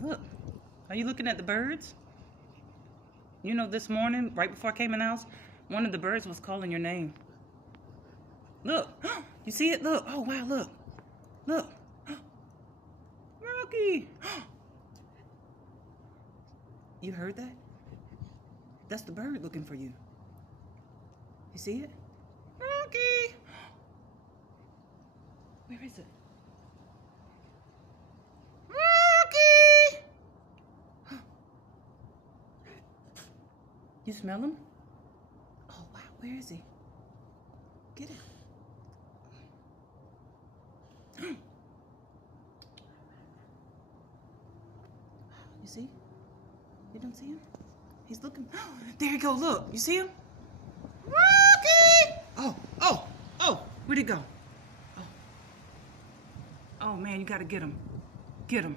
Look. Are you looking at the birds? You know, this morning, right before I came in the house, one of the birds was calling your name. Look. You see it? Look. Oh, wow, look. Look. Rocky. You heard that? That's the bird looking for you. You see it? Rocky. Where is it? Rocky. You smell him? Oh, wow. Where is he? Get it. You see? You don't see him? He's looking. There you go. Look. You see him? Rocky! Oh. Where'd he go? Oh, man, you got to get him. Get him.